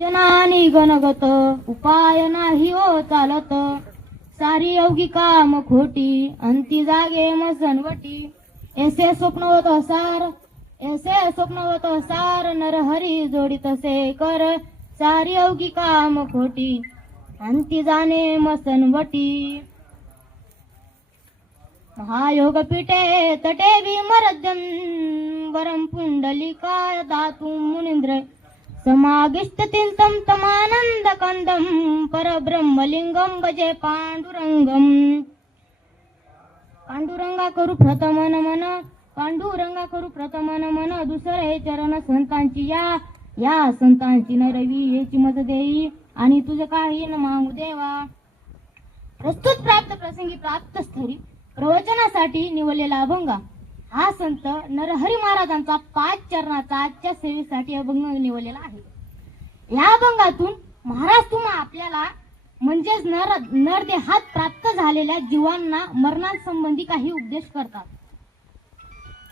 जनानी गणगत उपाय नाही हो चालत, सारी अवघी काम खोटी अंती जागे मसनवटी. ऐसे स्वप्न होत सार नरहरी जोडी तसे कर, सारी अवघी काम खोटी अंती जाणे मसनवटी. महायोग पीठे तटे विमरजन वरम पुंडलिका दातु मुनींद्र, समागिष्टतील तम तमानंद कंदम परब्रह्मलिंगम भजे पांडुरंगम. पांडुरंगा करू प्रथम नमन, पांडुरंगा करू प्रथम नमन, दुसरे चरण संतांची या संतांची न रवी याची मत देई, आणि तुझं काही न मागू देवा. प्रस्तुत प्राप्त प्रसंगी प्राप्त स्थरी प्रवचनासाठी निवडलेला अभंग हा संत नरहरी महाराजांचा 5 चरणाचा आजच्या सेवेसाठी अभंग निवडलेला आहे. या अभंगातून महाराज तुम्हा आपल्याला म्हणजेच नरदेहात प्राप्त झालेल्या जीवांना मरणासंबंधी काही उपदेश करतात.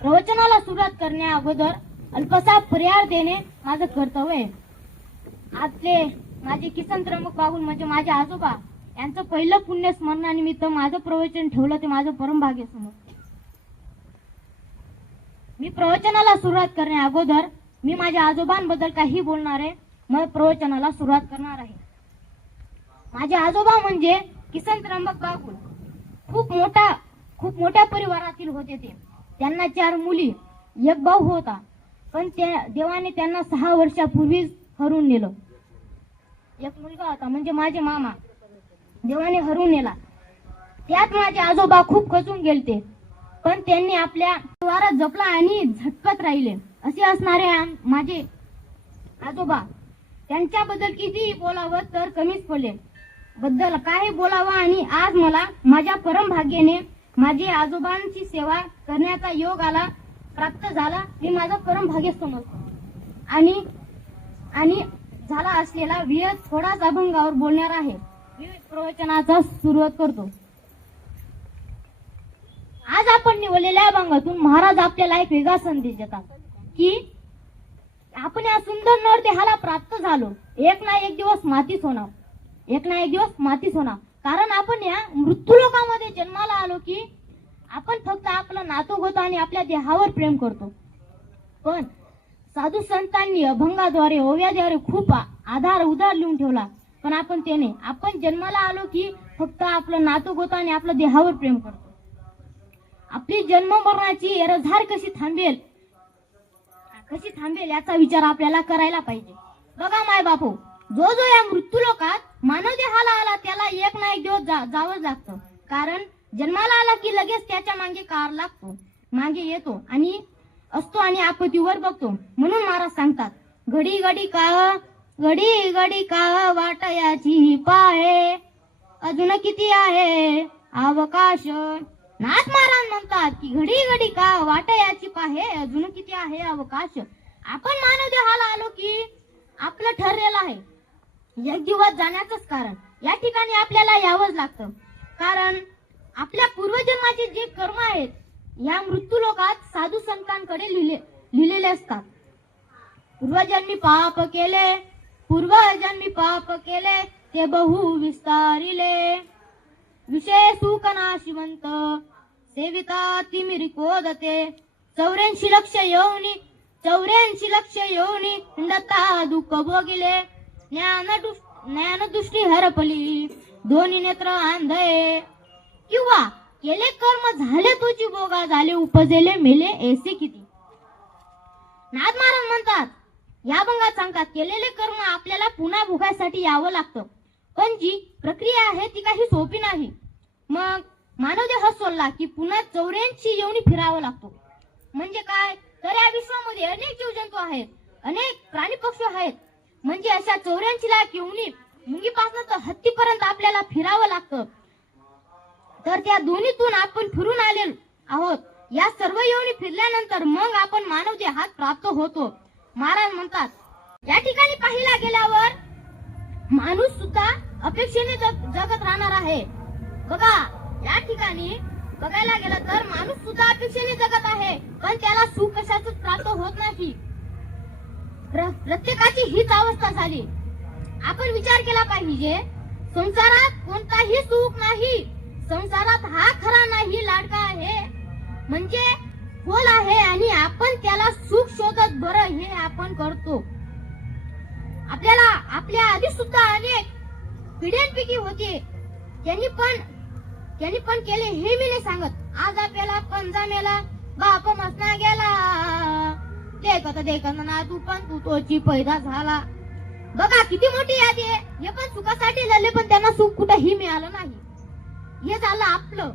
प्रवचनाला सुरुवात करण्या अगोदर अल्पसा पर्याय देणे माझं कर्तव्य आहे. आपले माझे किसन त्र्यंबक बागुल म्हणजे माझे आजोबा यांचं पहिलं पुण्य स्मरणानिमित्त माझं प्रवचन ठेवलं ते माझं परमभाग्य समजते. मी प्रवचनाला सुरुवात करण्या अगोदर मी माझ्या आजोबांबद्दल काही बोलणार आहे. मग प्रवचनाला सुरुवात करणार आहे. माझे आजोबा म्हणजे किसन त्र्यंबक बागुल खूप मोठ्या परिवारातील होते ते. त्यांना 4 मुली, एक भाऊ होता, पण देवाने त्यांना 6 वर्षापूर्वीच हरून नेलं. एक मुलगा होता म्हणजे माझे मामा, देवाने हरून नेला. त्यात माझे आजोबा खूप खचून गेलते, पण त्यांनी आपल्या परिवारात जपला आणि झटकत राहिले. असे असणारे माझे आजोबा, त्यांच्याबद्दल किती बोलावं तर कमीच पडले. बद्दल काय बोलावं, आणि आज मला माझ्या परमभाग्याने माझे आजोबांची सेवा करण्याचा योग आला प्राप्त झाला. मी माझं परमभाग्य समजतो. आणि झाला असलेला वियत थोडाच अभंगावर बोलणार आहे. मी प्रवचनाचा सुरुवात करतो. आज आपण निवडलेल्या अभंगातून महाराज आपल्याला एक वेगळा संदेश देतात की आपण या सुंदर नरदेहाला प्राप्त झालो, एक ना एक दिवस मातीच होणार. कारण आपण या मृत्यूलोकामध्ये जन्माला आलो की आपण फक्त आपलं नातोगोत आणि आपल्या देहावर प्रेम करतो. पण साधू संतांनी अभंगाद्वारे ओव्याद्वारे खूप उधार लिहून ठेवला. पण आपण त्याने आपण जन्माला आलो की फक्त आपलं नातोगोत आणि आपल्या देहावर प्रेम करतो. आपली जन्म मरणाची रझार कशी थांबेल याचा विचार आपल्याला करायला पाहिजे. बघा माय बापू, जो या मृत्यूलोकात मानव देहाला आला त्याला एक ना एक दिवस जावंच लागतं. कारण जन्माला आला की लगेच त्याच्या मागे येतो आणि असतो आणि आपत्तीवर बघतो. म्हणून महाराज सांगतात, घडी घडी का वाटयाची पाहे, अजून किती आहे अवकाश. नाथ महाराज म्हणतात की घडी का वाटयाची पाहे, अजून किती आहे अवकाश. आपण मानव देहाला आलो की आपलं ठरलेलं आहे एक दिवस जाण्याचंच. कारण या ठिकाणी आपल्याला यावंच लागतं. कारण आपल्या पूर्वजन्माचे जे कर्म आहेत या मृत्यूलोकात साधू संतांकडे लिहिलेले असतात. पूर्वजन्मी पाप केले ते बहु विस्तारिले, विषय सुख नाशिवंत सेविता तिमिरी कोदते. 84 लक्ष येऊनी हिंडता दुःख भोगिले, ज्ञान दृष्टी हरपली दोन्ही नेत्र आंधळे. किंवा केले कर्म झाले तुझी भोगा, झाले उपजेले मेले ऐसे किती. नाथ महाराज म्हणतात, या अभंगात सांगतात, केलेले कर्म आपल्याला पुन्हा भोगायसाठी यावं लागतं. पण जी प्रक्रिया आहे ती काही सोपी नाही. मग मानवदेह सोडला की पुन्हा 84 योनी फिरावं लागतो. म्हणजे काय तर या विश्वामध्ये अनेक जीवजंतू आहेत, अनेक प्राणी पक्षी आहेत. म्हणजे अशा 84 लाख योनी मुंगीपासून तर हत्तीपर्यंत आपल्याला फिरावं लागतं. तर त्या दोन्हीतून आपण फिरून आले आहोत. या सर्व योनी फिरल्यानंतर मग आपण मानव देहात प्राप्त होतो. महाराज म्हणतात, या ठिकाणी पाहिला गेल्यावर माणूस सुद्धा अपेक्षेने जगत राहणार आहे. बघा, या ठिकाणी बघायला गेलं तर माणूस सुद्धा अपेक्षेने जगत आहे, पण त्याला सुख कशाच प्राप्त होत नाही. प्रत्येकाची हीच अवस्था झाली. आपण विचार केला पाहिजे, संसारात कोणताही सुख नाही, संसारात हा खरा नाही लाडका आहे, म्हणजे खोल आहे आणि आपण त्याला सुख शोधत बरं हे आपण करतो. आपल्याला आपल्या आधी सुद्धा अनेक पिढ्यानपिढी होते, त्यांनी पण केले हे मी नाही सांगत. आज आपल्याला पंजामेला बाप मसना गेला, देखत ना तू पण तू तोची पैदा झाला. बघा किती मोठी यादी आहे. हे पण सुखासाठी झाले, पण त्यांना सुख कुठेही मिळालं नाही. हे झालं आपलं.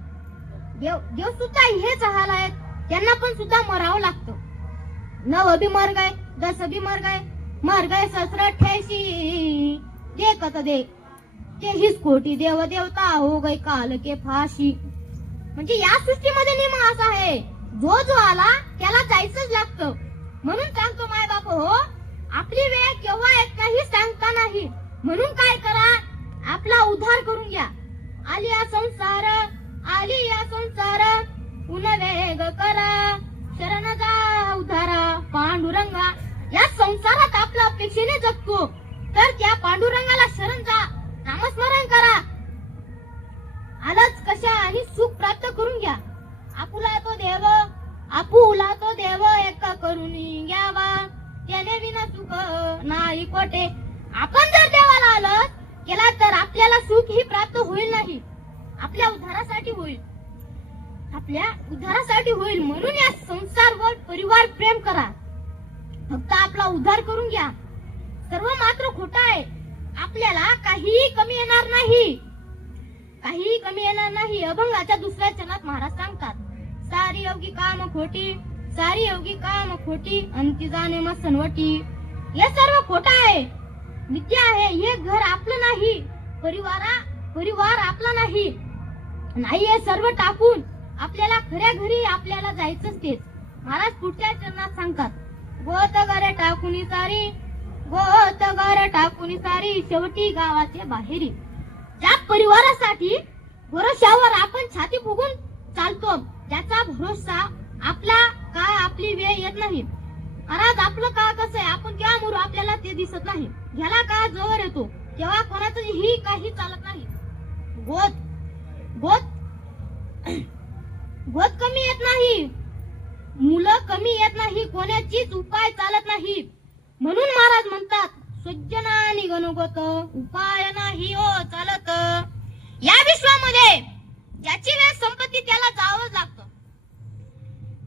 देव सुद्धा हेच हाल आहेत, त्यांना पण सुद्धा मरावं लागतं. 9 भी मर गए, 10 भी मर गए 67 देखत दे 23 कोटी देव देवता हो गई काल के फाशी. म्हणजे या सृष्टीमध्ये नियम असा आहे, जो आला त्याला जायचंच लागतं. म्हणून सांगतो माय बाप हो, आपली वेळ केव्हा येत नाही सांगता नाही. म्हणून काय करा, आपला उद्धार करून घ्या. आली या संसार वेग करा, शरण जा उद्धारा पांडुरंगा. या संसारात आपला अपेक्षेने जगतो, तर त्या पांडुरंगाला शरण जा, नामस्मरण करा. आलंच कशा आणि सुख प्राप्त करून घ्या. आपुला तो देव एक करून घ्यावा, त्याने विना सुख नाही कोठे. आपण जर देवाला आलं केला तर आपल्याला सुख ही प्राप्त होईल नाही, आपल्या उद्धारासाठी होईल. म्हणून या संसारवर परिवार प्रेम करा, फक्त आपला उद्धार करून घ्या. सर्व मात्र खोटं आहे, आपल्याला काहीही कमी येणार नाही. अभंगाच्या दुसऱ्या चरणात महाराज सांगतात, सारी योगी काम खोटी अंती जाणे मग सनवटी. हे सर्व खोटं आहे, नित्य आहे. हे घर आपलं नाही, परिवार आपला नाही. हे सर्व टाकून आपल्याला खऱ्या घरी आपल्याला जायचंच तेच. महाराज पुढच्या चरणात सांगतात, गोत घर टाकून सारी शेवटी गावाचे बाहेरी. त्या परिवारासाठी भरोशावर आपण छाती फुगून चालतो, त्याचा भरोसा आपली वेळ येत नाही. महाराज आपलं का कसं आहे, आपण केव्हा मरू आपल्याला ते दिसत नाही. घ्याला का जवळ येतो तेव्हा कोणाचंही काही चालत नाही. गोत कमी येत नाही, मुलं कमी येत नाही, कोणाचीच उपाय चालत नाही. म्हणून महाराज म्हणतात, सज्जनानी गणगोत उपाय नाही हो चालत. या विश्वामध्ये ज्याची वेळ संपत्ती त्याला जावंच लागतं,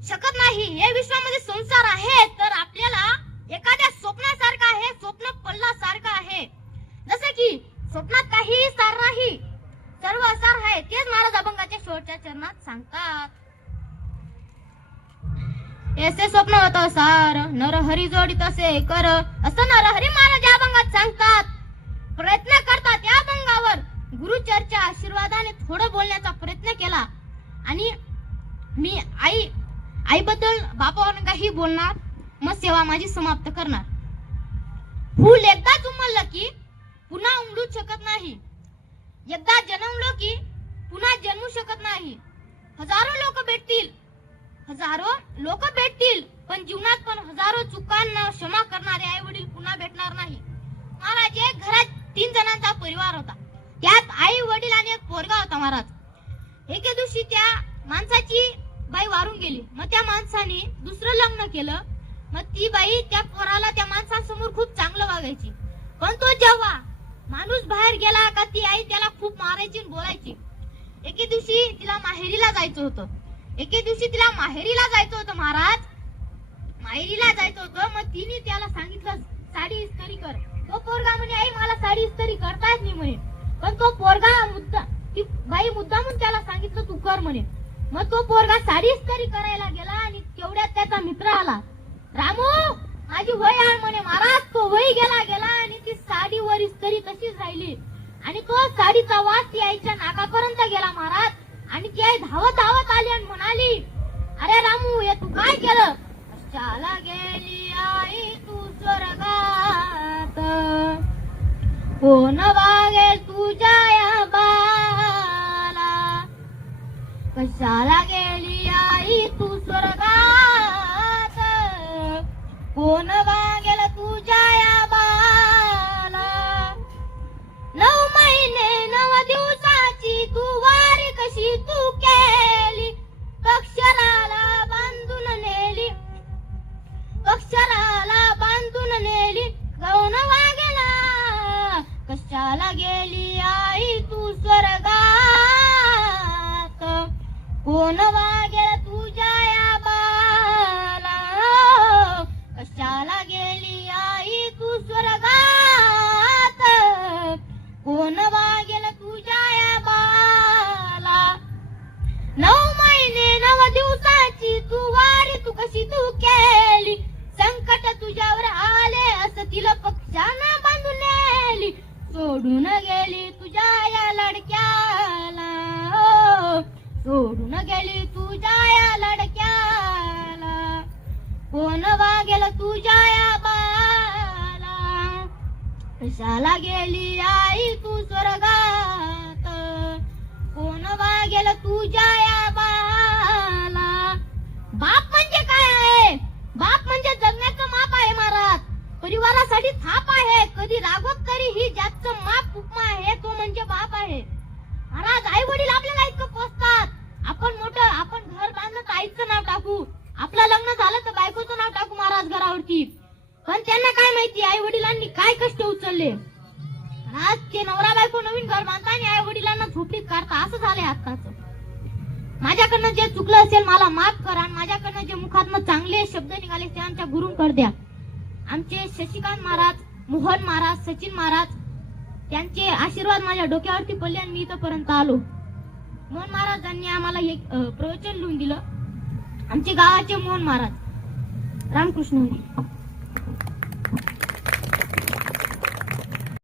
शकत नाही. या विश्वामध्ये संसार आहे तर आपल्याला एखाद्या स्वप्नासारखा आहे, स्वप्न पडल्यासारखं आहे. जसं की स्वप्नात काहीही सार नाही, सर्व असार आहे. तेच महाराज अभंगाच्या शेवटच्या चरणात सांगतात. ऐसे स्वप्न होतं सार नरहरी जोडी तसे कर, असं नरहरी महाराज या अभंगात सांगतात. प्रयत्न करतात या अभंगावर गुरुचरच्या आशीर्वादाने थोडं बोलण्याचा प्रयत्न केला. आणि मी आईबद्दल बापावर काही बोलणार, मग सेवा माझी समाप्त करणार. फूल एकदाच उमललं की पुन्हा उमलू शकत नाही, एकदा जन्मलो की पुन्हा जन्मू शकत नाही. हजारो लोक भेटतील, पण जीवनात पण हजारो चुकांना क्षमा करणारे आई वडील पुन्हा भेटणार नाही. महाराज एक घरात 3 जणांचा परिवार होता, त्यात आई वडील आणि एक पोरगा होता. महाराज एके दिवशी त्या माणसाची बाई वारून गेली. मग त्या माणसाने दुसरं लग्न केलं. मग ती बाई त्या पोराला त्या माणसासमोर खूप चांगलं वागायची, पण तो जेव्हा माणूस बाहेर गेला का ती आई त्याला खूप मारायची आणि बोलायची. एके दिवशी तिला माहेरीला जायचं होतं. महाराज माहेरीला जायचं होतं. मग तिने त्याला सांगितलं साडी इस्त्री कर. तो पोरगा म्हणे, आई मला साडी इस्त्री करता येत नाही म्हणे. पण तो पोरगा ती बाई मुद्दामून त्याला सांगितलं तू कर म्हणे. मग तो पोरगा साडी इस्त्री करायला गेला आणि तेवढ्यात त्याचा मित्र आला. रामू माझी वय आहे म्हणे. महाराज तो वय गेला आणि ती साडीवर इस्त्री तशीच राहिली आणि तो साडीचा वास ती आईच्या नाकापर्यंत गेला. महाराज आणि ती आई धावत आली आणि म्हणाली, अरे रामू हे तू काय केलं? कशाला गेली आई तू स्वर्गात, कोण वागेल तुझ्या या बाला. कशाला गेली आई तू स्वर्गात, कोण वागेल तुझ्या या बाला. सोडून गेली तुझ्या या लडक्याला, हो, सोडून गेली तुझ्या या लडक्याला, कोण वागेल तुझ्या या बाला, कशाला गेली आई तू स्वर्गात, कोण वागेल तुझ्या या बाला. बाप म्हणजे काय आहे? बाप म्हणजे जगण्याचं माप आहे महाराज, परिवारासाठी थाप आहे, कधी रागवत तरी ही ज्याचं माप उपमा आहे तो म्हणजे बाप आहे महाराज. आई वडील आपल्याला इतकं पोसतात, आपण मोठं आपण घर बांधलं तर आईचं नाव टाकू, आपलं लग्न झालं तर बायकोचं नाव टाकू महाराज घरावरती, पण त्यांना काय माहिती आई वडिलांनी काय कष्ट उचलले. आज ते नवरा बायको नवीन घर बांधता आणि आई वडिलांना झोपडीत काढता, असं झालंय आत्ताच. माझ्याकडनं जे चुकलं असेल मला माफ करा, आणि माझ्याकडनं जे मुखातनं चांगले शब्द निघाले ते आमच्या गुरुंकडे द्या. आमचे शशिकांत महाराज, मोहन महाराज, सचिन महाराज त्यांचे आशीर्वाद माझ्या डोक्यावरती पडले आणि मी इथपर्यंत आलो. मोहन महाराजांनी आम्हाला एक प्रवचन लिहून दिलं, आमचे गावाचे मोहन महाराज. रामकृष्ण हरी.